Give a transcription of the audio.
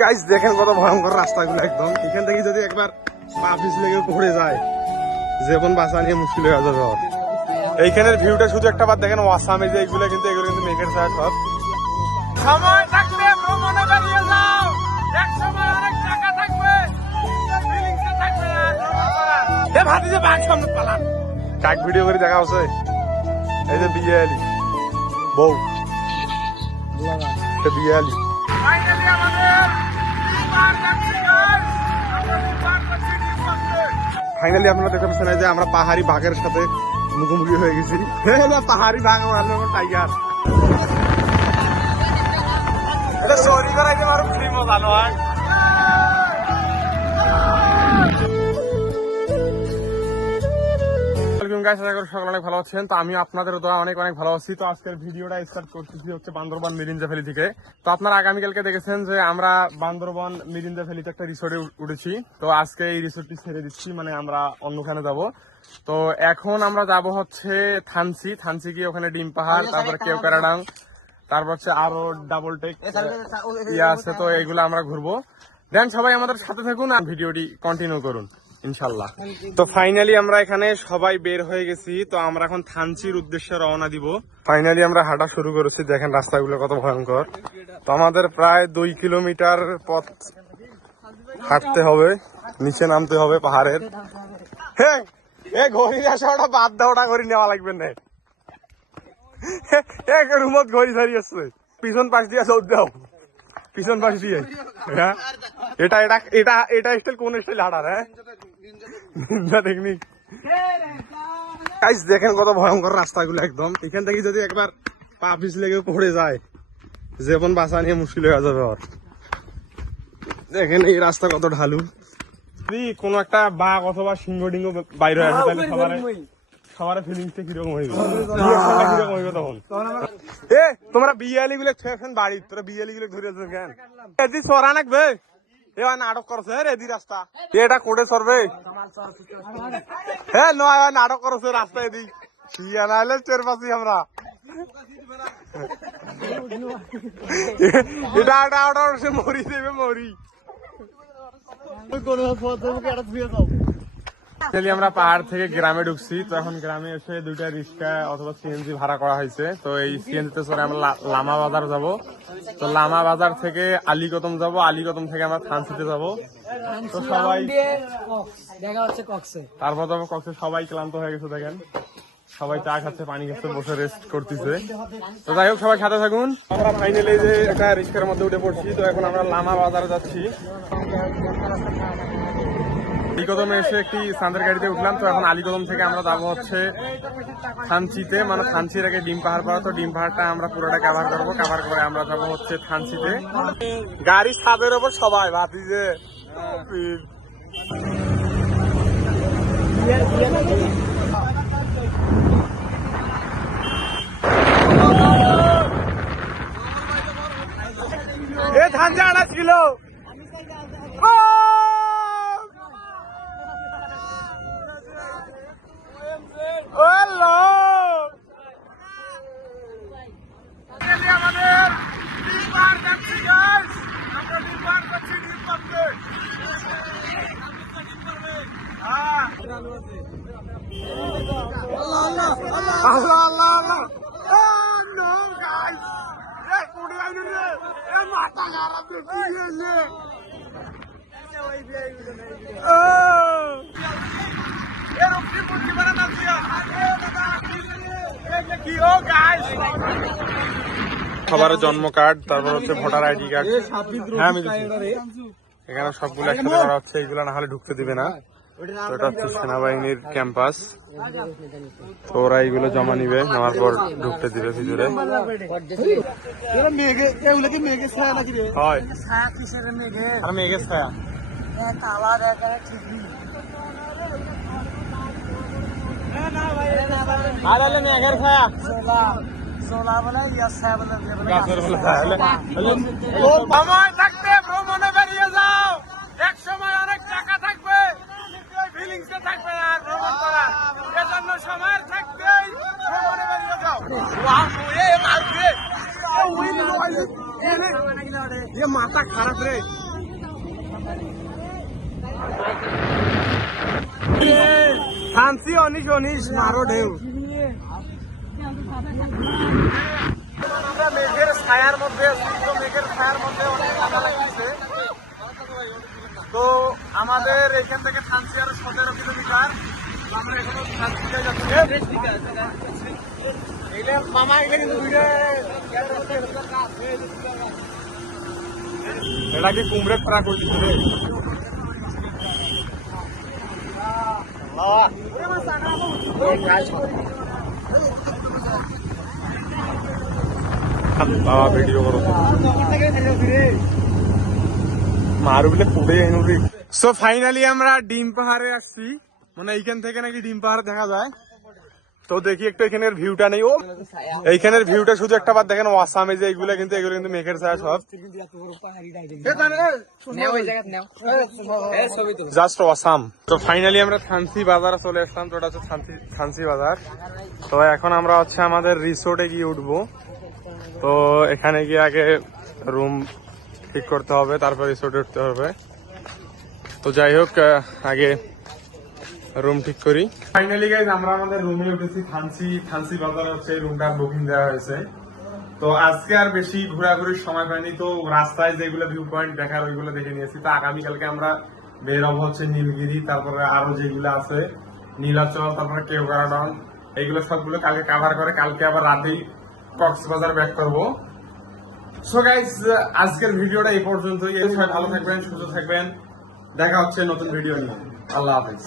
Guys দেখেন কত ভয়ঙ্কর রাস্তাগুলো একদম। এখান থেকে যদি একবার পা কেউ পড়ে যায় জীবন বাঁচা নিয়ে মুশকিল হয়ে যাবে এইখানের ভিউটা শুধু একটা বার দেখেন ওয়াসামে যে এগুলো কিন্তু এগুলো কিন্তু মেঘের ছায়া সব। সময় থাকলে ভ্রমণে বেরিয়ে যাও। এক সময় অনেক টাকা থাকবে ফিলিংসে থাকবে এ ভাতি যে বাঘ সামনে পালান। কাক ভিডিও করে দেখা হচ্ছে? এই যে বিয়ে আলি বউ। সে বিয়ে আলি ফাইনালি আপনারা দেখতে পাচ্ছেন যে আমরা পাহাড়ি বাঘের সাথে মুখোমুখি হয়ে গেছি পাহাড়ি বাঘ আমার টাইগার এটা সরি করাইতে পারো ফ্রি মজা নয় গাইস আশা করি সকলে অনেক ভালো আছেন। তো আমি আপনাদের দোয়া অনেক অনেক ভালো আছি। তো আজকের ভিডিওটা স্টার্ট করতেছি হচ্ছে বান্দরবান মিরিঞ্জা ভ্যালি থেকে। তো আপনারা আগামীকালকে দেখেছেন যে আমরা বান্দরবান মিরিঞ্জা ভ্যালিতে একটা রিসোর্টে উঠেছি। তো আজকে এই রিসোর্টটি ছেড়ে দিচ্ছি মানে আমরা অন্যখানে যাব। তো এখন আমরা যাব হচ্ছে থানসি। থানসি গিয়ে ওখানে ডিম পাহাড় তারপরে কেওকারাডাং তারপর হচ্ছে আরও ডাবল টেক ইয়ে আছে। তো এগুলো আমরা ঘুরবো। দেন সবাই আমাদের সাথে থাকুন আর ভিডিওটি কন্টিনিউ করুন। ইনশাল্লাহ তো ফাইনালি আমরা এখানে সবাই বের হয়ে গেছি তো আমরা এখন থানচির উদ্দেশ্যে রওনা দিব। ফাইনালি আমরা হাঁটা শুরু করেছি দেখেন রাস্তাগুলো কত ভয়ঙ্কর। তো আমাদের প্রায় দুই কিলোমিটার পথ হাঁটতে হবে নিচে নামতে হবে পাহাড়ের। হে এ ঘড়ি আসাটা বাদ দেওয়াটা করে নেওয়া লাগবে না। এক রুমত ঘড়ি আসছে। পিছন পাশ দিয়ে চৌদ দাও। পিছন পাশ দিয়ে। হ্যাঁ? এটা এটা এটা এটা স্টাইল কোন স্টাইল হাঁটার হ্যাঁ? দেখেন কত ভয়ঙ্কর রাস্তাগুলো একদম। এখান থেকে যদি একবার পা পিছলে কেউ পড়ে যায় জীবন বাঁচা নিয়ে মুশকিল হয়ে যাবে ওর দেখেন এই রাস্তা কত ঢালু। কোনো একটা বাঘ অথবা সিংহ টিঙ্গ বাইরে আসে, তাহলে সবার সবার ফিলিংসটা কীরকম Reaction টা কীরকম হইবে তখন? এ, তোমরা বিয়ালি গুলো বাড়ি তোরা বিয়ালি গুলো ধরে আছো কেন এদি সরা নাকবে? এ নাটক করছে রে এদি রাস্তা। এটা কোটে সরবে? হ্যাঁ নয় নাটক করছে রাস্তা এদি ইয়া নাহলে চের পাশি আমরা। এটা এটা মরি দেবে, মরি। Actually আমরা পাহাড় থেকে গ্রামে ঢুকছি তো এখন গ্রামে এসে দুইটা রিক্সা অথবা সিএনজি ভাড়া করা হয়েছে। তো এই সিএনজি তে চড়ে আমরা লামা বাজার যাব। তো লামা বাজার থেকে আলীকদম যাব আলীকদম থেকে আমরা থানসিতে যাব। তো সবাই দেখা হচ্ছে কক্সে তারপর যাব কক্সে সবাই ক্লান্ত হয়ে গেছে দেখেন। সবাই চা খাচ্ছে পানি খাচ্ছে বসে রেস্ট করতেছে। তো যাই হোক সবাই সাথে থাকুন। আমরা ফাইনালি যে একটা রিক্সার মধ্যে উঠে পড়ছি তো এখন আমরা লামা বাজারে যাচ্ছি। আলীকদমে এসে একটি সান্দের গাড়িতে উঠলাম, তো এখন আলিকদম থেকে আমরা যাব হচ্ছে থানচিতে। মানে থানচির আগে ডিম পাহাড় পাওয়া তো ডিম পাহাড়টা আমরা পুরোটা কাভার করব। কাভার করে আমরা যাব হচ্ছে থানচিতে। গাড়ি ছাদের ওপর সবাই ভাতি যে সবার জন্ম কার্ড তারপর হচ্ছে ভোটার আইডি কার্ড হ্যাঁ এখানে সবগুলো একসাথে করা হচ্ছে এইগুলো না হলে ঢুকতে দিবে না। এটা হচ্ছে সেনাবাহিনীর ক্যাম্পাস। তো ওরা এইগুলো জমা নিবে নেওয়ার পর ঢুকতে দিবে ভিতরে। হয়। মেঘে? ছায়া। মেঘের ছায়া। সোলা বলে ইয়া ছায়া বলে বলে থাকতে ভ্রমণে বেরিয়ে যাও এক সময় অনেক টাকা থাকবে ফিলিংস থাকবে আর ভ্রমণ করা এজন্য সময় থাকতেই ভ্রমণে বেরিয়ে যাও ওয়াও এ মারবে ये माथा खाराप रे ফান্সি অনিশ অনিশ মারো ঢেউ আমরা মেঘের ছায়ার মধ্যে আছি তো মেঘের ছায়ার মধ্যে অনেক ঠান্ডা লাগছে তো আমাদের এখান থেকে থানসি আরো সতেরো কিলোমিটার তো আমরা এখনো থানসিতে যাচ্ছি এটা কি কুমড়ে ফ্রা করে রে ভিডিও করো। মারু বলে পুড়ে রে সো ফাইনালি আমরা ডিম পাহাড়ে আসছি। মানে এইখান থেকে নাকি ডিম পাহাড় দেখা যায়। তো দেখি একটু এখানের ভিউটা নেই। ও এইখানের ভিউটা শুধু একটা বার দেখেন ওয়াসামে যে এইগুলো কিন্তু এগুলো কিন্তু মেঘের ছায়া সব। জাস্ট ওয়াসাম তো ফাইনালি আমরা থানসি বাজারে চলে আসলাম তো ওটা হচ্ছে থানসি থানসি বাজার। তো এখন আমরা হচ্ছে আমাদের রিসোর্টে গিয়ে উঠবো। তো এখানে গিয়ে আগে রুম ঠিক করতে হবে তারপর রিসোর্টে উঠতে হবে। তো যাই হোক আগে রুম ঠিক করি। ফাইনালি গাইজ আমরা আমাদের রুমে উঠেছি। থানসি থানসি বাজারে হচ্ছে রুমটার বুকিং দেওয়া হয়েছে। তো আজকে আর বেশি ঘোরাঘুরির সময় পাইনি তো রাস্তায় যেগুলো ভিউ পয়েন্ট দেখার, ওইগুলো দেখে নিয়েছি। তো আগামীকালকে আমরা বের হব হচ্ছে নীলগিরি, তারপরে আরও যেগুলো আছে, নীলাচল, তারপরে কেউ গার্ডন, এইগুলো সবগুলো কালকে কাভার করে কালকে আবার রাতেই কক্সবাজার ব্যাক করব। সো গাইজ আজকের ভিডিওটা এই পর্যন্তই। ভালো থাকবেন, সুস্থ থাকবেন। দেখা হচ্ছে নতুন ভিডিও নিয়ে। আল্লাহ হাফেজ।